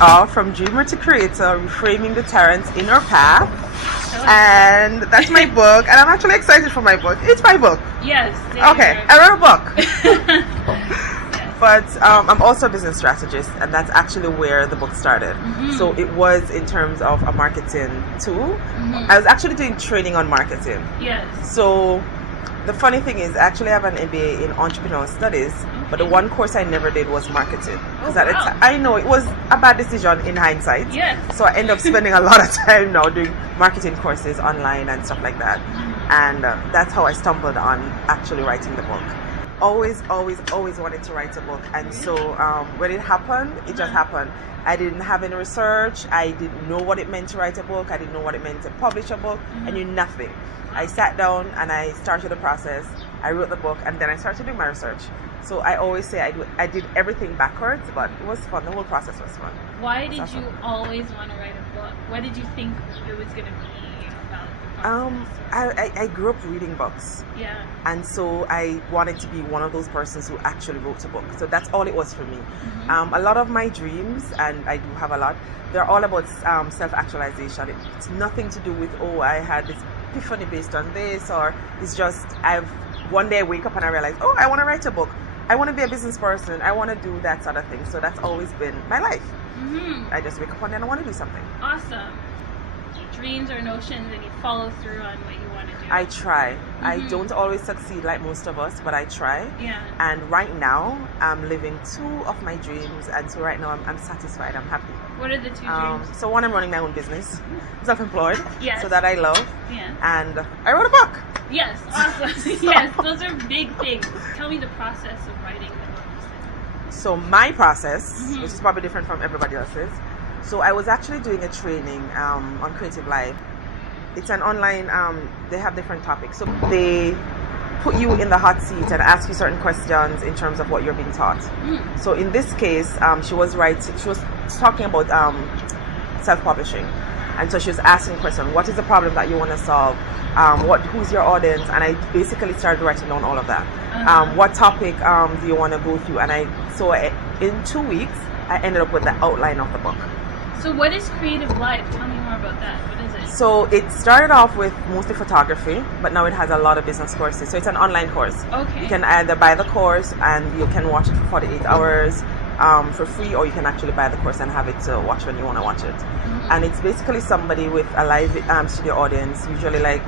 off from dreamer to creator, Reframing Deterrents in Your Path. And that's my book, and I'm actually excited for my book. It's my book. Yes. Okay, I wrote a book. But I'm also a business strategist, and that's actually where the book started. So it was in terms of a marketing tool. I was actually doing training on marketing. Yes. So the funny thing is, I actually have an MBA in entrepreneurial studies, but the one course I never did was marketing. I know it was a bad decision in hindsight. Yes. So I end up spending a lot of time now doing marketing courses online and stuff like that. And that's how I stumbled on actually writing the book. Always wanted to write a book, and so when it happened, it just happened. I didn't have any research. I didn't know what it meant to write a book. I didn't know what it meant to publish a book. I knew nothing. I sat down and I started the process. I wrote the book, and then I started doing my research. So I always say I did everything backwards, but it was fun. The whole process was fun. Why did you always want to write a book? What did you think it was going to be about? I grew up reading books. Yeah. And so I wanted to be one of those persons who actually wrote a book. So that's all it was for me. A lot of my dreams, and I do have a lot, they're all about self-actualization. It's nothing to do with, I had this epiphany based on this, or it's just one day I wake up and I realize, I want to write a book. I want to be a business person. I want to do that sort of thing. So that's always been my life. I just wake up one day and I want to do something. Awesome. Dreams or notions, and you follow through on what you want to do. I try. I don't always succeed like most of us, but I try. Yeah. And right now, I'm living 2 of my dreams, and so right now I'm satisfied. I'm happy. What are the 2 dreams? So one, I'm running my own business, self-employed. Yes. So that I love. Yeah. And I wrote a book. Yes. Awesome. Yes, those are big things. Tell me the process of writing the book. So my process, which is probably different from everybody else's. So I was actually doing a training on Creative Live. It's an online, they have different topics. So they put you in the hot seat and ask you certain questions in terms of what you're being taught. So in this case, she was talking about self-publishing. And so she was asking a question, what is the problem that you want to solve? Who's your audience? And I basically started writing down all of that. What topic do you want to go through? And in 2 weeks, I ended up with the outline of the book. So what is Creative Live? Tell me more about that. What is it? So it started off with mostly photography, but now it has a lot of business courses. So it's an online course. Okay. You can either buy the course and you can watch it for 48 hours for free, or you can actually buy the course and have it to watch when you want to watch it. And it's basically somebody with a live studio audience, usually like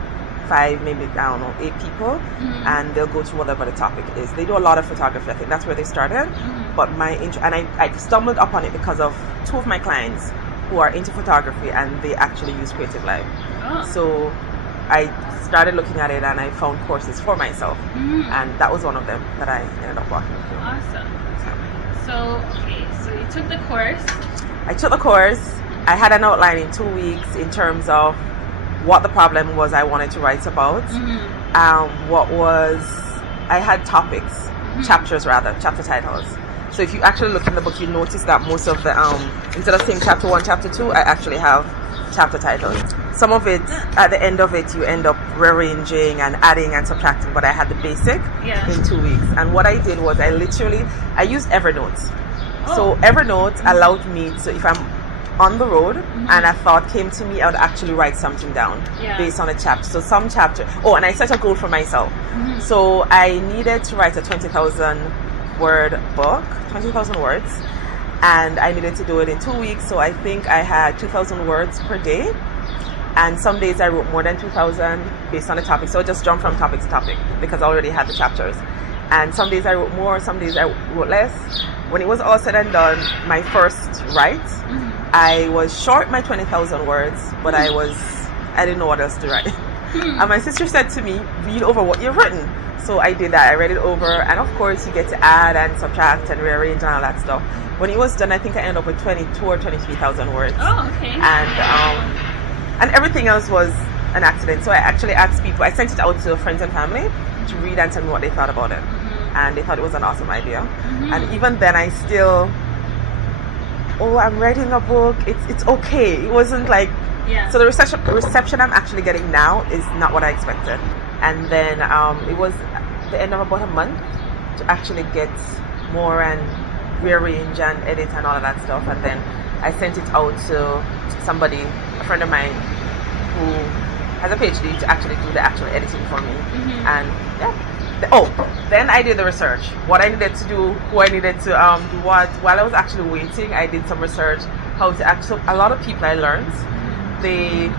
5, maybe, 8 people, and they'll go through whatever the topic is. They do a lot of photography. I think that's where they started. But I stumbled upon it because of 2 of my clients who are into photography, and they actually use Creative Live. So I started looking at it, and I found courses for myself, and that was one of them that I ended up walking through. Awesome. So you took the course. I took the course. I had an outline in 2 weeks in terms of what the problem was I wanted to write about. I had topics, chapter titles. So if you actually look in the book, you notice that most of the, instead of saying chapter 1, chapter 2, I actually have chapter titles. Some of it, at the end of it, you end up rearranging and adding and subtracting, but I had the basic in 2 weeks. And what I did was I used Evernote. So Evernote allowed me to, if I'm on the road and a thought came to me, I would actually write something down based on a chapter. So some chapter, and I set a goal for myself. So I needed to write a 20,000 word book, 20,000 words, and I needed to do it in 2 weeks. So I think I had 2,000 words per day, and some days I wrote more than 2,000 based on the topic. So I just jumped from topic to topic because I already had the chapters. And some days I wrote more, some days I wrote less. When it was all said and done, my first write, I was short my 20,000 words, but I didn't know what else to write. And my sister said to me, read over what you've written. So I did that. I read it over, and of course you get to add and subtract and rearrange and all that stuff. When it was done, I think I ended up with 22 or 23,000 words. Oh, okay. And everything else was an accident. So I actually asked people, I sent it out to friends and family to read and tell me what they thought about it. And they thought it was an awesome idea. And even then I still, I'm writing a book, it's okay. It wasn't like, so the reception I'm actually getting now is not what I expected. And then it was the end of about a month to actually get more and rearrange and edit and all of that stuff. And then I sent it out to somebody, a friend of mine, who has a PhD to actually do the actual editing for me. And then I did the research. What I needed to do, who I needed to do what. While I was actually waiting, I did some research. How to actually, a lot of people I learned, they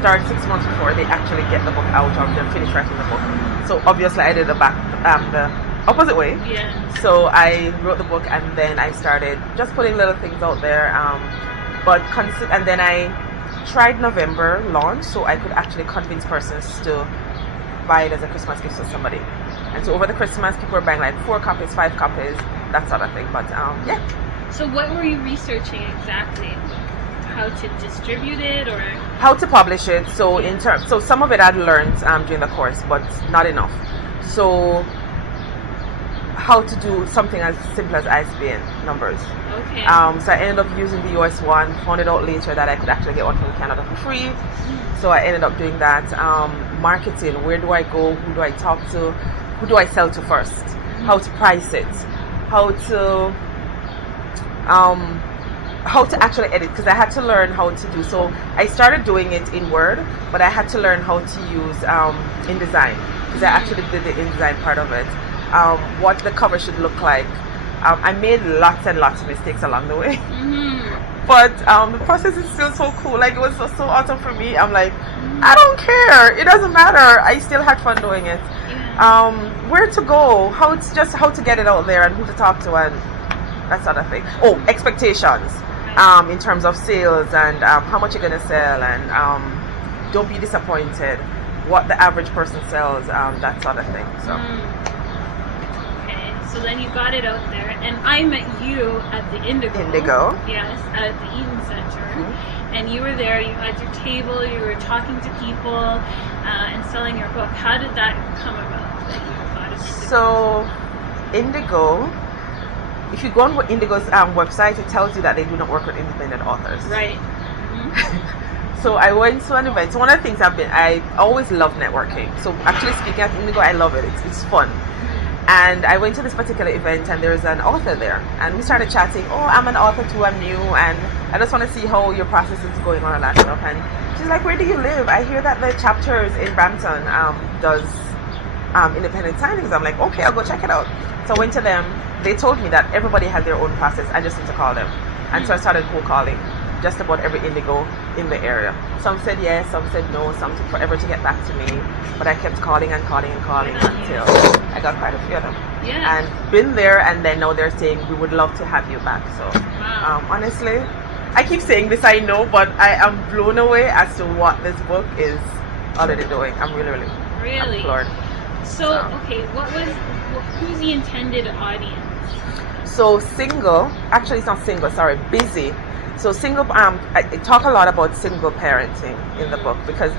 start 6 months before they actually get the book out or they're finished writing the book. So obviously I did the opposite way. Yeah. So I wrote the book and then I started just putting little things out there. And then I tried November launch so I could actually convince persons to buy it as a Christmas gift to somebody. And so over the Christmas, people were buying like 4 copies, 5 copies, that sort of thing. But yeah. So what were you researching exactly? How to distribute it or how to publish it? So so some of it I'd learned during the course, but not enough. So how to do something as simple as ISBN numbers. Okay. So I ended up using the US one, found it out later that I could actually get one from Canada for free. So I ended up doing that. Marketing, where do I go? Who do I talk to? Who do I sell to first? How to price it? How to actually edit, because I had to learn how to do. So I started doing it in Word, but I had to learn how to use InDesign, because I actually did the InDesign part of it. What the cover should look like. I made lots and lots of mistakes along the way. But the process is still so cool. Like, it was so awesome for me. I'm like, I don't care. It doesn't matter. I still had fun doing it. Where to go, how to get it out there, and who to talk to, and that sort of thing. Oh, expectations in terms of sales and how much you're gonna sell, and don't be disappointed. What the average person sells, that sort of thing. So. So then you got it out there, and I met you at the Indigo. Yes, at the Eden Center. And you were there, you had your table, you were talking to people and selling your book. How did that come about that you got it? So, Indigo, if you go on Indigo's website, it tells you that they do not work with independent authors. Right. So I went to an event. So one of the things I always love networking. So actually speaking at Indigo, I love it. It's fun. And I went to this particular event and there's an author there. And we started chatting. Oh, I'm an author too, I'm new. And I just want to see how your process is going on and that stuff. And she's like, where do you live? I hear that the chapters in Brampton does independent signings. I'm like, okay, I'll go check it out. So I went to them. They told me that everybody had their own process. I just need to call them. And so I started cold calling just about every Indigo in the area. Some said yes, some said no, some took forever to get back to me. But I kept calling and calling and calling until I got quite a few of them. Yeah. And been there, and then now they're saying we would love to have you back. So honestly, I keep saying this, I know, but I am blown away as to what this book is already doing. I'm really I'm floored. So okay, who's the intended audience? So single, actually it's not single, sorry, busy. So single, I talk a lot about single parenting in the book because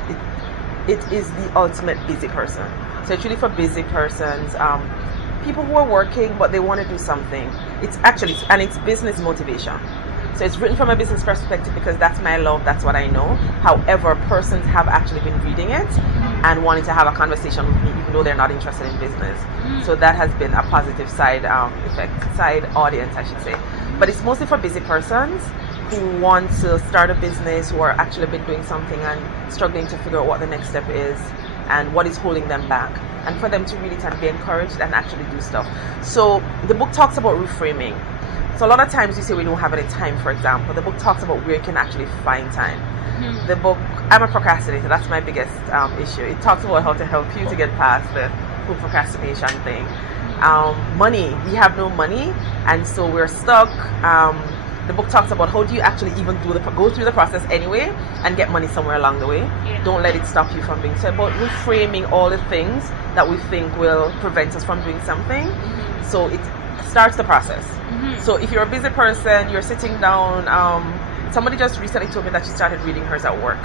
it is the ultimate busy person. So it's really for busy persons, people who are working but they want to do something. It's business motivation. So it's written from a business perspective because that's my love, that's what I know. However, persons have actually been reading it and wanting to have a conversation with me even though they're not interested in business. So that has been a positive side audience, I should say. But it's mostly for busy persons who want to start a business, who are actually been doing something and struggling to figure out what the next step is and what is holding them back, and for them to read it and be encouraged and actually do stuff. So the book talks about reframing. So a lot of times we say we don't have any time, for example. The book talks about where you can actually find time. The book, I'm a procrastinator, that's my biggest issue. It talks about how to help you to get past the whole procrastination thing. Money, we have no money and so we're stuck. The book talks about how do you actually even go through the process anyway and get money somewhere along the way. Don't let it stop you from doing so. About reframing all the things that we think will prevent us from doing something. So it starts the process. So if you're a busy person, you're sitting down, somebody just recently told me that she started reading hers at work.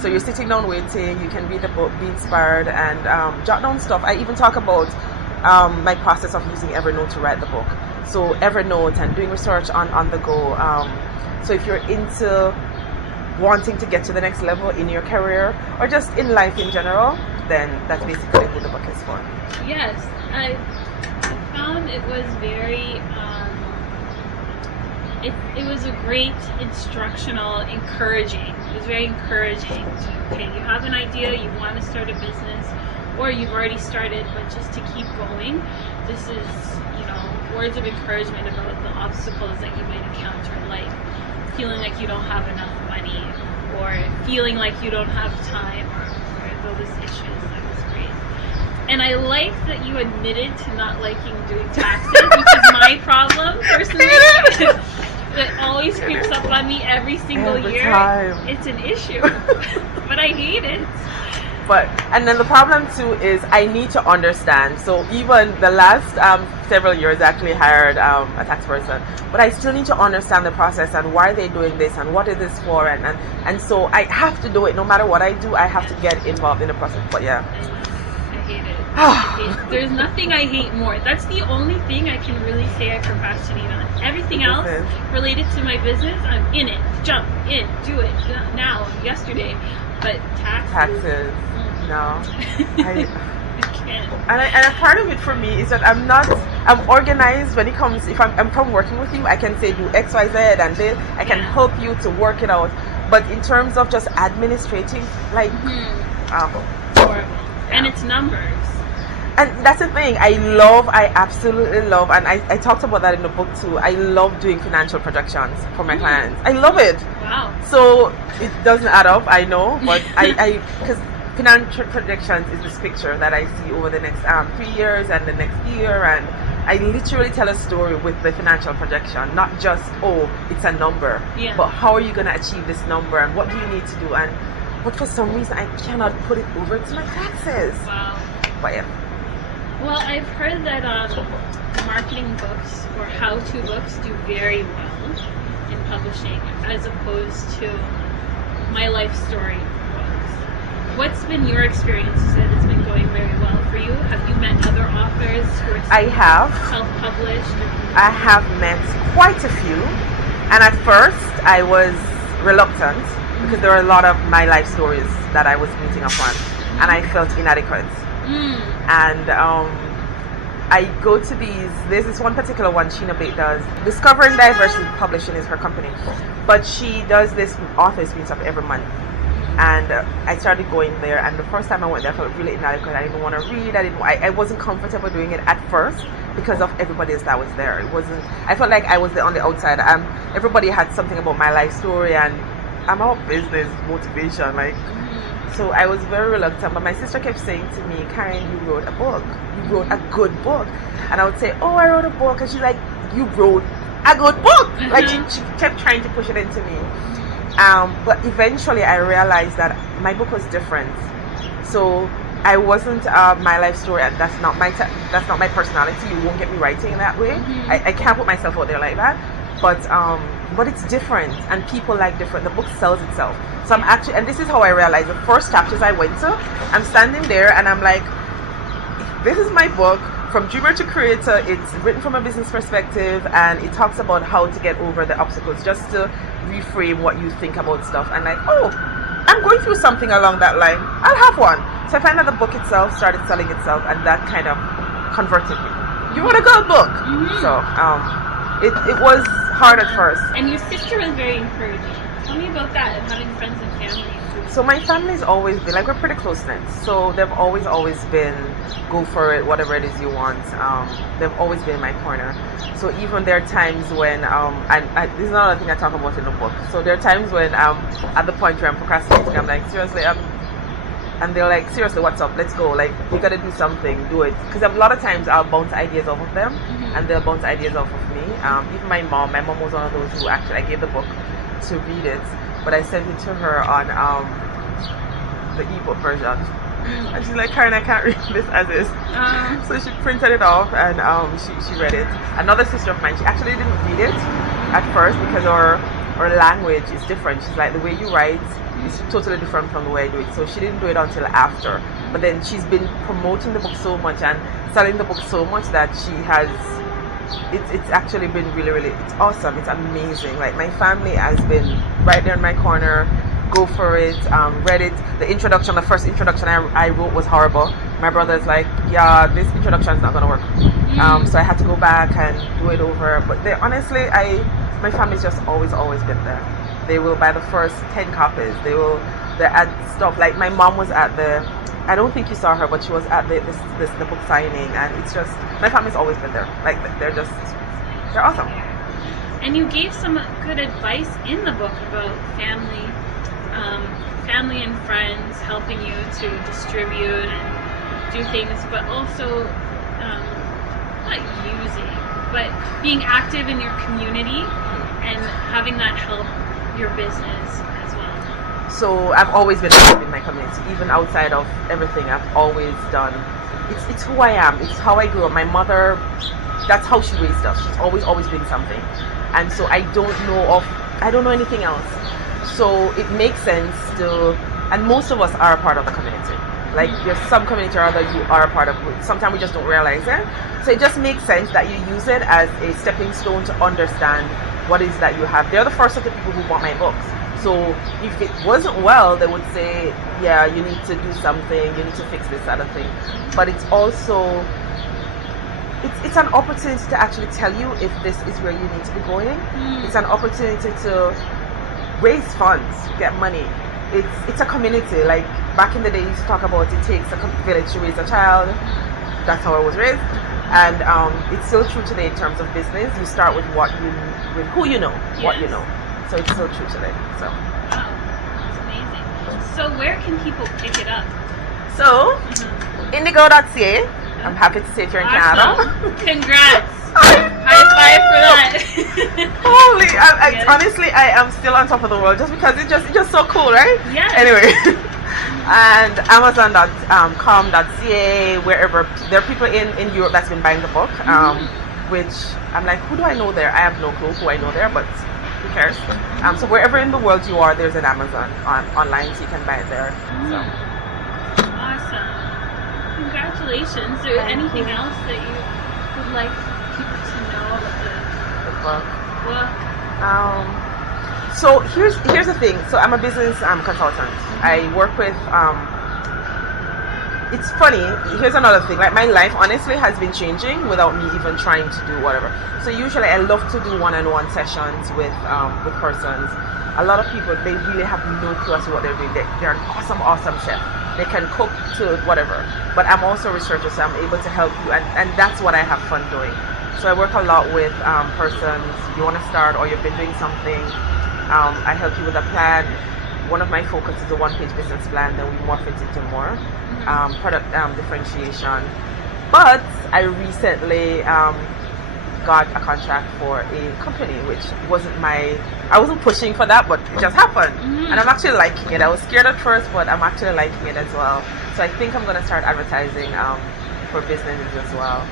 So you're sitting down waiting, you can read the book, be inspired, and jot down stuff. I even talk about my process of using Evernote to write the book. So Evernote and doing research on the go. So if you're into wanting to get to the next level in your career or just in life in general, then that's basically who the book is for. Yes, I found it was very it was a great instructional, encouraging. It was very encouraging to, okay, you have an idea, you want to start a business, or you've already started, but just to keep going. This is, words of encouragement about the obstacles that you might encounter, like feeling like you don't have enough money, or feeling like you don't have time, or those issues. That was great. And I like that you admitted to not liking doing taxes, which is my problem personally. It always creeps up on me every single year. Time. It's an issue, but I hate it. And then the problem too is I need to understand. So even the last several years, I actually hired a tax person, but I still need to understand the process and why they're doing this and what is this for, and so I have to do it. No matter what I do, I have to get involved in the process. But yeah, I hate it. There's nothing I hate more. That's the only thing I can really say I procrastinate on. Everything else related to my business, I'm in it. Jump in, do it now, yesterday. But taxes. No. I can't. And a part of it for me is that I'm organized when it comes, if I'm from working with you, I can say do X, Y, Z and this, I can help you to work it out. But in terms of just administrating, like, it's horrible. And it's numbers. And that's the thing, I absolutely love, and I talked about that in the book too, I love doing financial projections for my clients. I love it. Wow. So it doesn't add up, I know, but because financial projections is this picture that I see over the next 3 years and the next year, and I literally tell a story with the financial projection, not just, it's a number, but how are you going to achieve this number and what do you need to do, but for some reason I cannot put it over to my taxes. Wow. But yeah. Well, I've heard that marketing books or how-to books do very well in publishing as opposed to my life story books. What's been your experience? You said it's been going very well for you. Have you met other authors who are self-published? I have met quite a few, and at first I was reluctant because there were a lot of my life stories that I was meeting up on, and I felt inadequate. And I go to there's this one particular one Sheena Bate does. Discovering Diversity Publishing is her company, but she does this authors meetup every month. And I started going there, and the first time I went there I felt really inadequate. I didn't want to read, I wasn't comfortable doing it at first because of everybody else that was there. I felt like I was on the outside. Everybody had something about my life story, and I'm all business motivation, so I was very reluctant, but my sister kept saying to me, Karen, you wrote a book. You wrote a good book. And I would say, I wrote a book. And she's like, you wrote a good book. Like, she kept trying to push it into me. But eventually I realized that my book was different. So I wasn't my life story. That's not my personality. You won't get me writing that way. I can't put myself out there like that. But it's different, and people like different. The book sells itself. So I'm actually, and this is how I realized the first chapters I went to, I'm standing there and I'm like, this is my book, From Dreamer to Creator. It's written from a business perspective, and it talks about how to get over the obstacles, just to reframe what you think about stuff. And like, I'm going through something along that line. I'll have one. So I find that the book itself started selling itself, and that kind of converted me. You want a good book. So it was hard at first. And your sister was very encouraging. Tell me about that, and having friends and family. So my family's always been, we're pretty close-knit. So they've always been, go for it, whatever it is you want. They've always been in my corner. So even there are times when, and this is another thing I talk about in the book. So there are times when at the point where I'm procrastinating, I'm like, seriously, and they're like, seriously, what's up? Let's go. Like, we gotta do something, do it. Because a lot of times I'll bounce ideas off of them, and they'll bounce ideas off of me. Even my mom was one of those who actually, I gave the book to read it, but I sent it to her on the ebook version. And she's like, Karen, I can't read this as is. So she printed it off, and she read it. Another sister of mine, she actually didn't read it at first because our language is different. She's like, the way you write is totally different from the way I do it. So she didn't do it until after. But then she's been promoting the book so much and selling the book so much that she has, it's actually been really, it's awesome. It's amazing. Like, my family has been right there in my corner. Go for it. Read it. The first introduction I wrote was horrible. My brother's like, yeah, this introduction is not gonna work. So I had to go back and do it over. But honestly, my family's just always been there. They will buy the first 10 copies. They're at stuff like my mom was at the. I don't think you saw her, but she was at the book signing, and it's just my family's always been there. Like they're awesome. And you gave some good advice in the book about family and friends helping you to distribute and do things, but also not using, but being active in your community and having that help your business as well. So I've always been active in my community, even outside of everything. I've always done. It's who I am. It's how I grew up. My mother, that's how she raised us. She's always doing something, and so I don't know anything else. So it makes sense to, and most of us are a part of the community. Like there's some community or other you are a part of. Sometimes we just don't realize it. So it just makes sense that you use it as a stepping stone to understand what is that you have. They're the first of the people who bought my books. So if it wasn't well, they would say, yeah, you need to do something, you need to fix this other thing. But it's also, it's an opportunity to actually tell you if this is where you need to be going. It's an opportunity to raise funds, get money. It's a community. Like back in the day, you used to talk about it takes a village to raise a child. That's how I was raised. And it's still true today in terms of business. You start with who you know, what you know. So it's still true today. So. Wow, that's amazing. So where can people pick it up? So, indigo.ca. I'm happy to say if you're in Canada. Congrats. High five for that. Holy, honestly, I am still on top of the world just because it's just so cool, right? Yeah. Anyway. And Amazon.com.ca, wherever. There are people in Europe that's been buying the book, which I'm like, who do I know there? I have no clue who I know there, but who cares? So wherever in the world you are, there's an Amazon online, so you can buy it there. So. Awesome. Congratulations. Is there anything else that you would like people to know about the book? So here's the thing. So I'm a business consultant. I work with. It's funny. Here's another thing. Like my life, honestly, has been changing without me even trying to do whatever. So usually, I love to do one-on-one sessions with persons. A lot of people, they really have no clue as to what they're doing. They're an awesome chef. They can cook to whatever. But I'm also a researcher, so I'm able to help you, and that's what I have fun doing. So I work a lot with persons. You want to start, or you've been doing something. I help you with a plan. One of my focus is a one-page business plan, then we morph it into more product differentiation. But I recently got a contract for a company, which I wasn't pushing for that, but it just happened. And I'm actually liking it. I was scared at first, but I'm actually liking it as well. So I think I'm going to start advertising for businesses as well.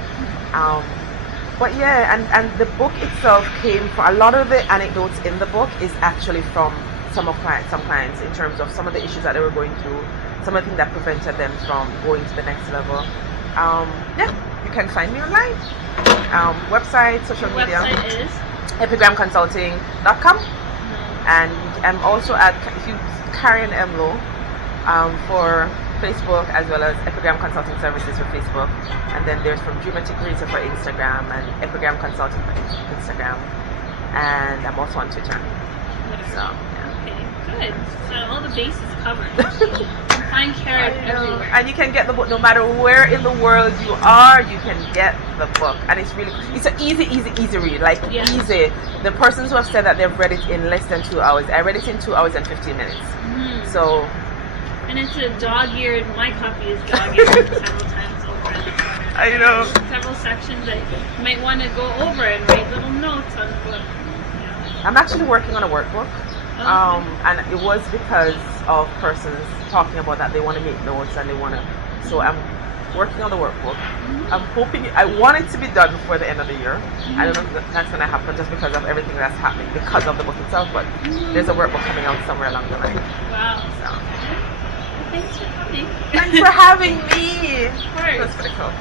But yeah, and the book itself came from, a lot of the anecdotes in the book is actually from some clients in terms of some of the issues that they were going through, some of the things that prevented them from going to the next level. Yeah, you can find me online. Website, social media. Website is? epigramconsulting.com. And I'm also at, if you carry an M Lowe, for Facebook, as well as Epigram Consulting Services for Facebook, and then there's from Dramatic Creator for Instagram and Epigram Consulting for Instagram, and I'm also on Twitter. So yeah. Okay, good. So all the bases covered. Find Carrot everywhere. And you can get the book no matter where in the world you are. You can get the book, and it's an easy read. Like easy. The persons who have said that they've read it in less than 2 hours. I read it in 2 hours and 15 minutes. So. And it's a dog-eared. My copy is dog-eared several times over. I know. Several sections that you might want to go over and write little notes on the book. Yeah. I'm actually working on a workbook. And it was because of persons talking about that they want to make notes and they want to. So I'm working on the workbook. I'm hoping, I want it to be done before the end of the year. I don't know if that's going to happen just because of everything that's happening because of the book itself, but there's a workbook coming out somewhere along the line. Wow. So. Thanks for coming. Thanks for having me. Of course. That's pretty cool.